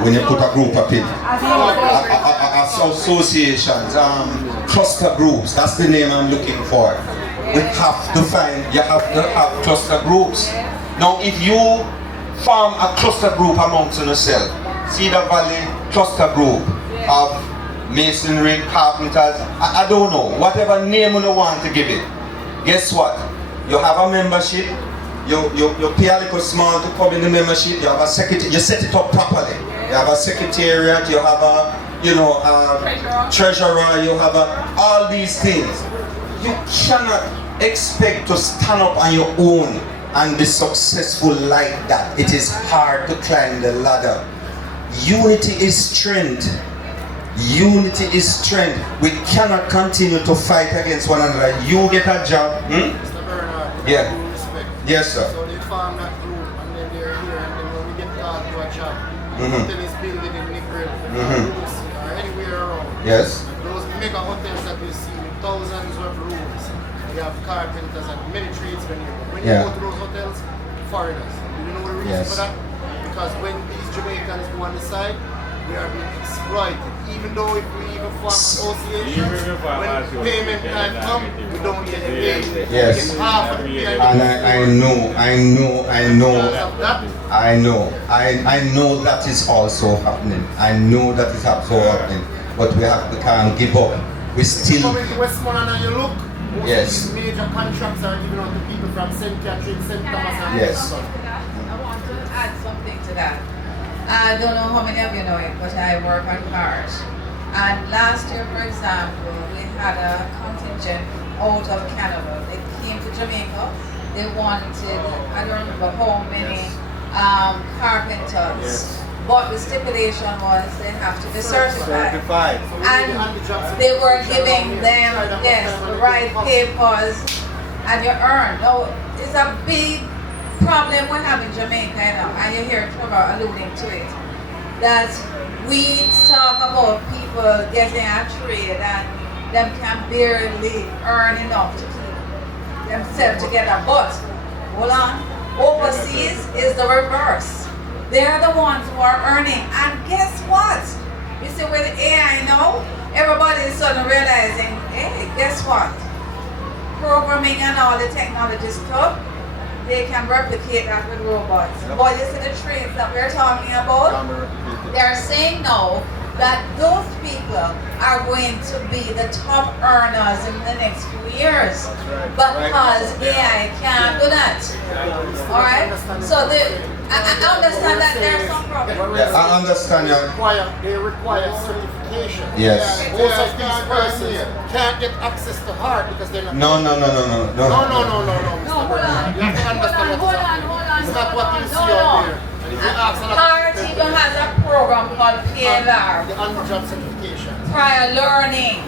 when you put a group of people? Associations, cluster groups, that's the name I'm looking for. We have to find, you have to have cluster groups. Now if you form a cluster group amongst yourself, Cedar Valley cluster group of masonry, carpenters, I don't know, whatever name you want to give it. Guess what? You have a membership, you pay a little small to come in the membership, you have a secretary, you set it up properly. You have a secretariat, you have a, treasurer, you have all these things. You cannot expect to stand up on your own and be successful like that. It is hard to climb the ladder. Unity is strength. Unity is strength. We cannot continue to fight against one another. You get a job. Mr. Bernard, Yeah. respect. Yes, sir. So they form that group and then they're here and then when we get called to a job, hotel is building in Nickel or anywhere around. Yes. Those mega hotels that you see with thousands of rooms, we have carpenters and many tradesmen here. When you go to those hotels, foreigners. Do you know the reason for that? Because when these Jamaicans go on the side, we are being exploited. Even though if we even form associations, when payment time comes, we don't get paid. Yes. We get half of the payment. And I know that is also happening. I know that is also happening. But we can't give up. We still. If you come into Westmoreland and you look, most Yes. of these major contracts are given out to people from St. Catherine, St. Thomas, and Yes. I want to add something to that. I don't know how many of you know it, but I work on cars. And last year, for example, we had a contingent out of Canada. They came to Jamaica. They wanted, I don't remember how many carpenters. But the stipulation was they have to be certified. And they were giving them, the right papers, and you earn. Now, it's a big problem we have in Jamaica, and you hear Trevor alluding to it, that we talk about people getting a trade and them can barely earn enough to keep themselves together. But, hold on, overseas is the reverse. They're the ones who are earning, and guess what? You see with AI now, everybody is suddenly realizing, hey, guess what? Programming and all the technology stuff, they can replicate that with robots. But you see the trades that we're talking about, they're saying now that those people are going to be the top earners in the next few years because AI can't do that. Alright? So I understand that there's some problem. Yeah, I understand you. They require certification. Yes. Most of these persons can't get access to heart because they're not. No. No, hold on. You have to understand Hold on. it's not what you see out there. And if you ask a lot of Heart people, even has a program called PLR, the on-the-job certification. prior learning.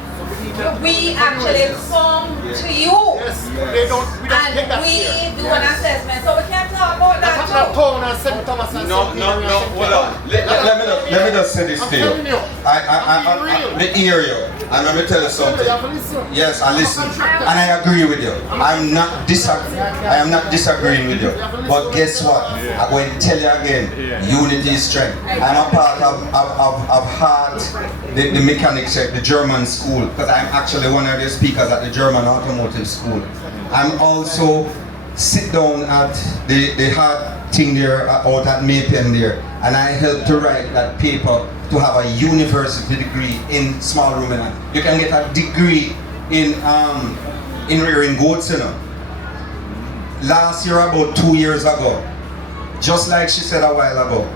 We actually come to you Yes, we don't take that and we here. do an assessment. So we can talk about that That's not too. Town and St. Thomas and St. Mary and St. Hold on. Let me just say this to you. I'm telling you. I hear you. And let me tell you something. Yes, I listen. And I agree with you. I am not disagreeing with you. But guess what? I'm going to tell you again. Unity is strength. I'm a part of HART, the mechanics at the German school, because I'm actually one of the speakers at the German automotive school. I'm also sit down at the HART thing there out at Maypen there, and I helped to write that paper to have a university degree in small ruminant. You can get a degree in rearing goats, you know. Last year, about 2 years ago, Just like she said a while ago,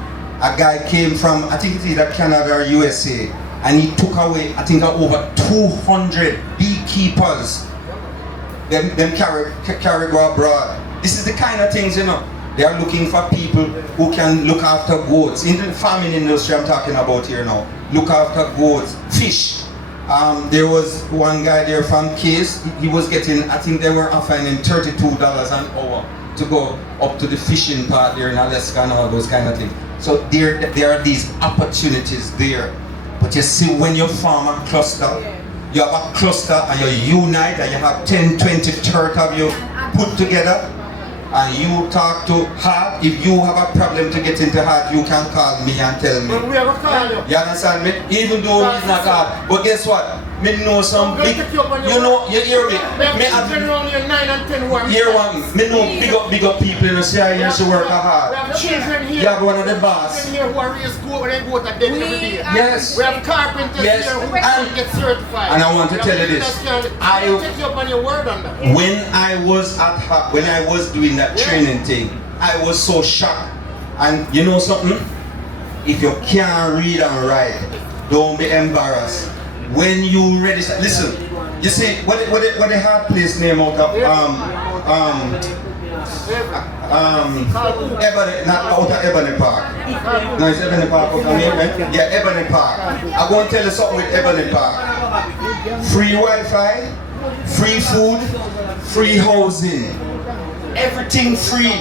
a guy came from, I think it's either Canada or USA, and he took away, I think, over 200 beekeepers. Them carry go abroad. This is the kind of things, you know. They are looking for people who can look after goats. In the farming industry I'm talking about here now. Look after goats, fish. There was one guy there from Case, he was getting, I think they were offering him $32 an hour to go up to the fishing part there in Alaska and all those kind of things. So there are these opportunities there. But you see, when you form a cluster, you have a cluster and you unite and you have 10, 20, 30 of you put together, and you talk to Heart. If you have a problem to get into Heart, you can call me and tell me. But we are going to call you. You understand me? Even though he's not Heart. But guess what? Me know some big, you know, you hear me? Me have around here 9 and 10 who are here one, me know big up people in the CIA here to work hard. We have children here. You have one of the boss. Children here who are raised goat when they go to dead every day. Yes. We have carpenters Yes. here who can get certified. And I want to tell you this. I take you up on your word on that. When I was at Heart, when I was doing that training thing, I was so shocked. And you know something? If you can't read and write, don't be embarrassed. When you register, listen, you see, what the Heart place name out of, Ebony, not out of Ebony Park. No, it's Ebony Park out of Jamaica. Yeah, Ebony Park. I'm going to tell you something with Ebony Park. Free Wi-Fi, free food, free housing. Everything free.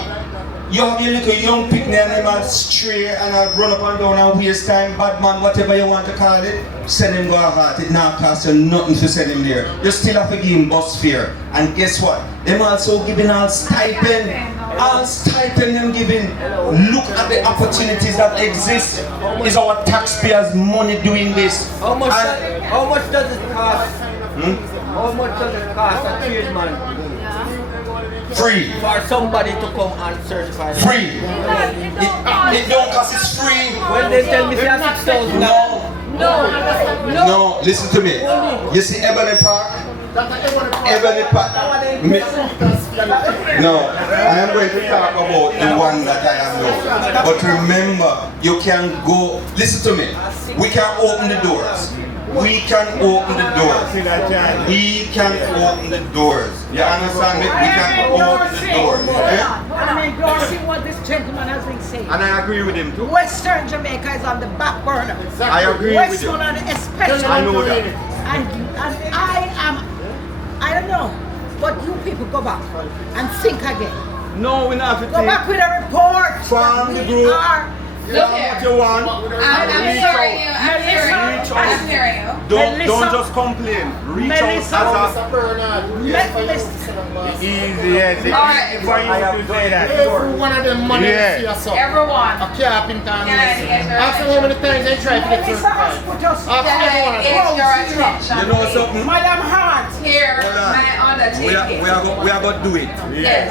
You have your little young picnic and them are stray and run up and down and waste time, bad man, whatever you want to call it, send him go Heart. It now costs you nothing to send him there. You still have to give him bus fare. And guess what? Them also giving all stipend. All stipend them giving. Look at the opportunities that exist. Is our taxpayers' money doing this? How much does it cost? How much does it cost a tradesman? Free. For somebody to come and certify. Free. It don't cost, it's free. When they tell me they have 6,000. No, listen to me. You see Ebony Park? Ebony Park. No, I am going to talk about the one that I am known. But remember, you can go, listen to me. We can open the doors. We can open the doors. We can open the doors. You understand me? We can open the doors. I'm endorsing what this gentleman has been saying. And I agree with him too. Western Jamaica is on the back burner. I agree with you. Westmoreland especially. I know that. And I don't know, but you people go back and think again. No, we not have to Go back with a report. From the group. Look here. What you want. I'm hearing you. I'm hearing you. Don't just complain. Reach out as a easy, yes. It's Alright. easy for you to say that. Every one of them money Yeah. see us up. Everyone. A carpenter and Can I get your ask them how many times they try to get certified. Ask every one of them. Get your attention. You know something? Madam Hart. Here, Hold on. my undertaking. We are going to do it. Yes.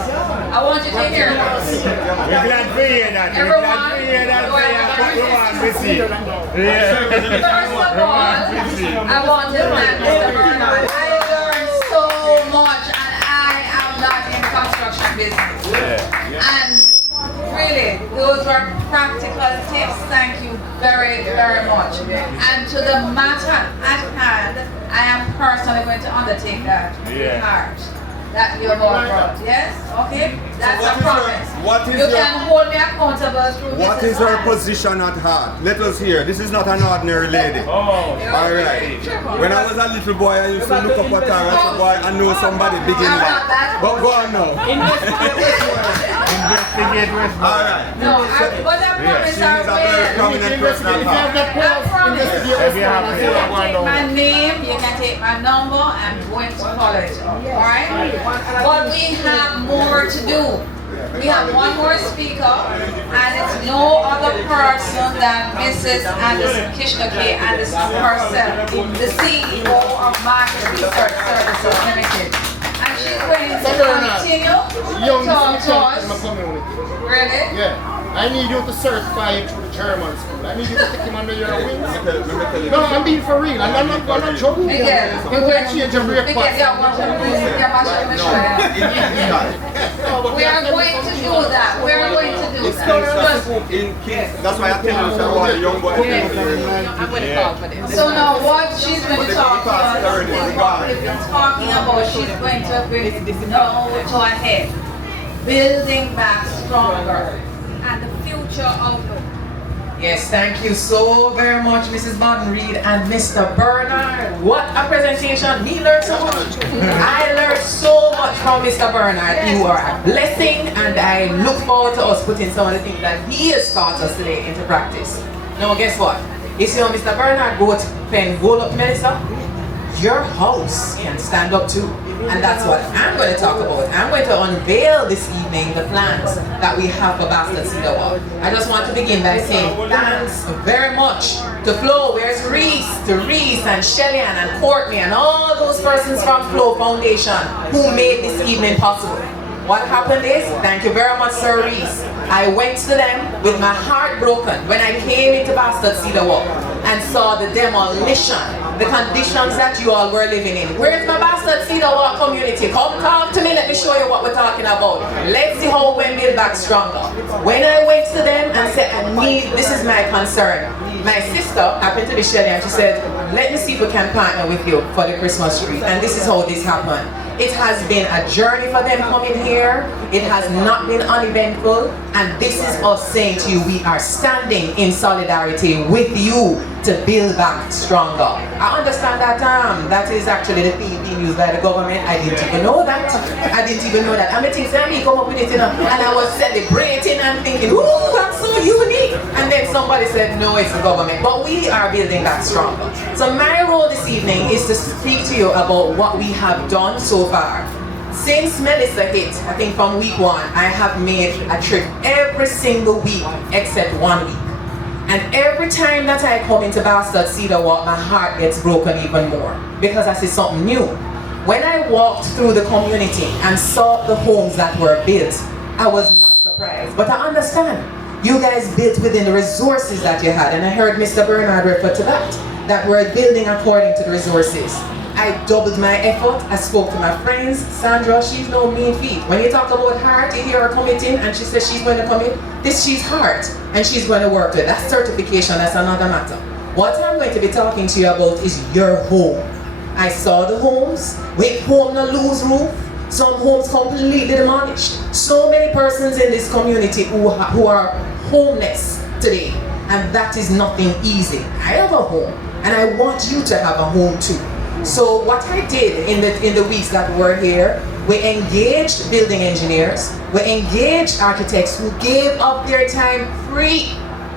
I want you to hear this. We're glad to hear that. We're glad to hear that. Everyone, First First of all, I want to thank Mr. Bernard. I learned so much, and I am not in construction business. And really, those were practical tips. Thank you very, very much. And to the matter at hand, I am personally going to undertake that part. That you're going brought. Yes? Okay? That's a promise. You can hold me accountable through this. What is her position at Heart? Let us hear. This is not an ordinary lady. Alright. When I was a little boy, I used to look up at her and say, boy, I know somebody big in life. But go on now. Investigate Westmoreland. Alright. No, but I promise I will. Prominent person at Heart. I promise. You can take my name, you can take my number, I'm going to follow it up. Alright? But we have more to do. We have one more speaker, and it's no other person than Mrs. Anderson Kishnake Anderson herself, the CEO of Market Research Services Limited. And she's going to continue to talk to us. Really? Yeah. I need you to certify him through the German school. I need you to take him under your wings. No, I'm being for real. I'm not joking. We're going to change your breakfast. We are going to do that. We are going to do that. That's why I tell you about the young boy. I'm going to call for this. So now what she's going to talk about is what we've been talking about. She's going to bring now to a head. Building back stronger. And the future outlook. Yes, thank you so very much, Mrs. Martin Reed and Mr. Bernard. What a presentation. We learned so much. I learned so much from Mr. Bernard. You are a blessing, and I look forward to us putting some of the things that he has taught us today into practice. Now, guess what? You see how Mr. Bernard pen hold up Melissa? Your house can stand up too. And that's what I'm going to talk about. I'm going to unveil this evening the plans that we have for Baceda Cedar Walk. I just want to begin by saying thanks very much to Flo. Where's Reese? To Reese and Shellyan and Courtney and all those persons from Flo Foundation who made this evening possible. What happened is, thank you very much, Sir Reese. I went to them with my heart broken when I came into Baceda Cedar Walk and saw the demolition, the conditions that you all were living in. Where's my Baceda Cedar Walk community? Come talk to me, let me show you what we're talking about. Let's see how we build back stronger. When I went to them and said, this is my concern. My sister happened to be Shelley and she said, let me see if we can partner with you for the Christmas tree. And this is how this happened. It has been a journey for them coming here. It has not been uneventful. And this is us saying to you, we are standing in solidarity with you to build back stronger. I understand that that is actually the thing being used by the government. I didn't even know that. I didn't even know that. I mean, things that me come up with it, you know, and I was celebrating and thinking, ooh, that's so unique. And then somebody said, no, it's the government. But we are building back stronger. So my role this evening is to speak to you about what we have done so far. Since Melissa hit, I think from week 1, I have made a trip every single week except 1 week. And every time that I come into Baceda Cedar Walk, my heart gets broken even more because I see something new. When I walked through the community and saw the homes that were built, I was not surprised. But I understand, you guys built within the resources that you had, and I heard Mr. Bernard refer to that we're building according to the resources. I doubled my effort. I spoke to my friends. Sandra, she's no mean feat. When you talk about heart, you hear her committing and she says she's going to commit. She's heart and she's going to work with. That's certification, that's another matter. What I'm going to be talking to you about is your home. I saw the homes. With home no lose roof. Some homes completely demolished. So many persons in this community who are homeless today. And that is nothing easy. I have a home and I want you to have a home too. So what I did in the weeks that we're here, we engaged building engineers, we engaged architects who gave up their time free.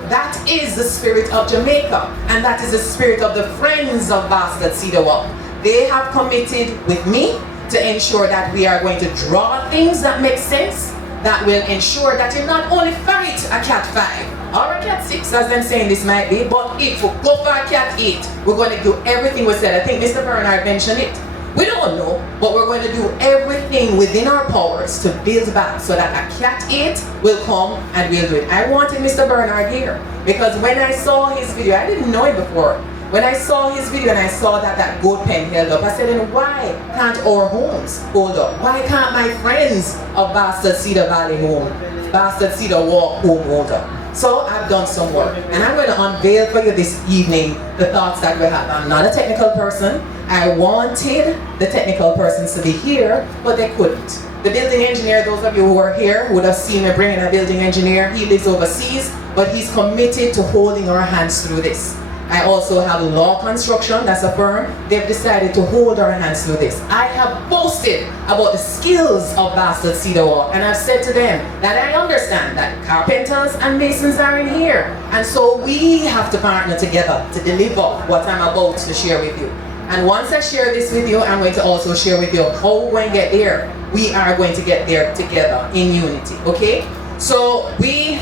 That is the spirit of Jamaica, and that is the spirit of the friends of Baceda Cedar Walk. They have committed with me to ensure that we are going to draw things that make sense, that will ensure that you not only fight a Cat 5, or a Cat 6, as I'm saying this might be, but if we go for a Cat 8, we're going to do everything we said. I think Mr. Bernard mentioned it. We don't know, but we're going to do everything within our powers to build back so that a Cat 8 will come and we'll do it. I wanted Mr. Bernard here because when I saw his video, I didn't know it before. When I saw his video and I saw that goat pen held up, I said, and why can't our homes hold up? Why can't my friends of Baceda Cedar Valley home, Baceda Cedar Walk home hold up? So I've done some work, and I'm going to unveil for you this evening the thoughts that we have. I'm not a technical person. I wanted the technical persons to be here, but they couldn't. The building engineer, those of you who are here would have seen me bringing a building engineer. He lives overseas, but he's committed to holding our hands through this. I also have Law Construction, that's a firm. They've decided to hold our hands through this. I have boasted about the skills of Baceda Cedar Walk, and I've said to them that I understand that carpenters and masons are in here. And so we have to partner together to deliver what I'm about to share with you. And once I share this with you, I'm going to also share with you how we're going to get there. We are going to get there together in unity, okay? So we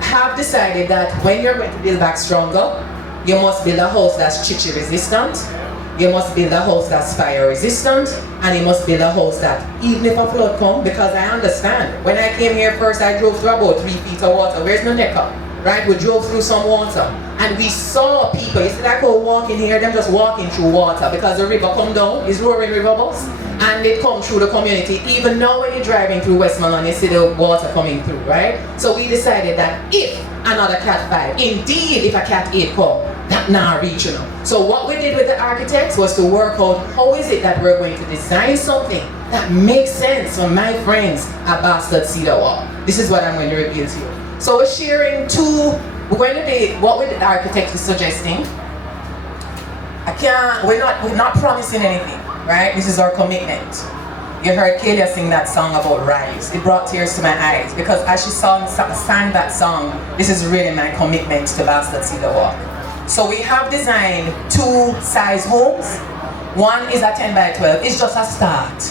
have decided that when you're going to build back stronger, you must build a house that's chichi resistant. you must build a house that's fire resistant, and you must build a house that even if a flood comes, because I understand, when I came here first I drove through about 3 feet of water. Where's my neck up? Right? We drove through some water and we saw people, you see that go walking here, them just walking through water because the river come down, it's roaring river bus, and they come through the community. Even now when you're driving through Westmoreland, you see the water coming through, right? So we decided that if another Cat 5, indeed if a Cat 8 come, that now reach, you know. So what we did with the architects was to work out how is it that we're going to design something that makes sense for my friends at Baceda Cedar Walk. This is what I'm going to reveal to you. So we're sharing we're going to be, what the architect is suggesting. We're not promising anything, right? This is our commitment. You heard Kalia sing that song about Rise. It brought tears to my eyes because as she sang that song, this is really my commitment to Baceda Cedar Walk. So we have designed 2 size homes. One is a 10 by 12. It's just a start.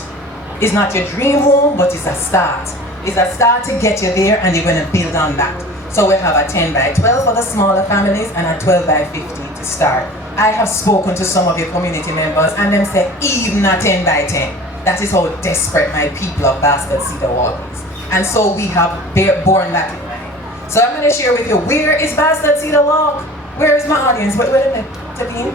It's not your dream home, but it's a start. It's a start to get you there, and you're going to build on that. So we have a 10 by 12 for the smaller families and a 12 by 15 to start. I have spoken to some of your community members and them say even a 10 by 10. That is how desperate my people of Baceda Cedar Walk is. And so we have borne that in mind. So I'm going to share with you, where is Baceda Cedar Walk? Where is my audience? Where are they? Come in.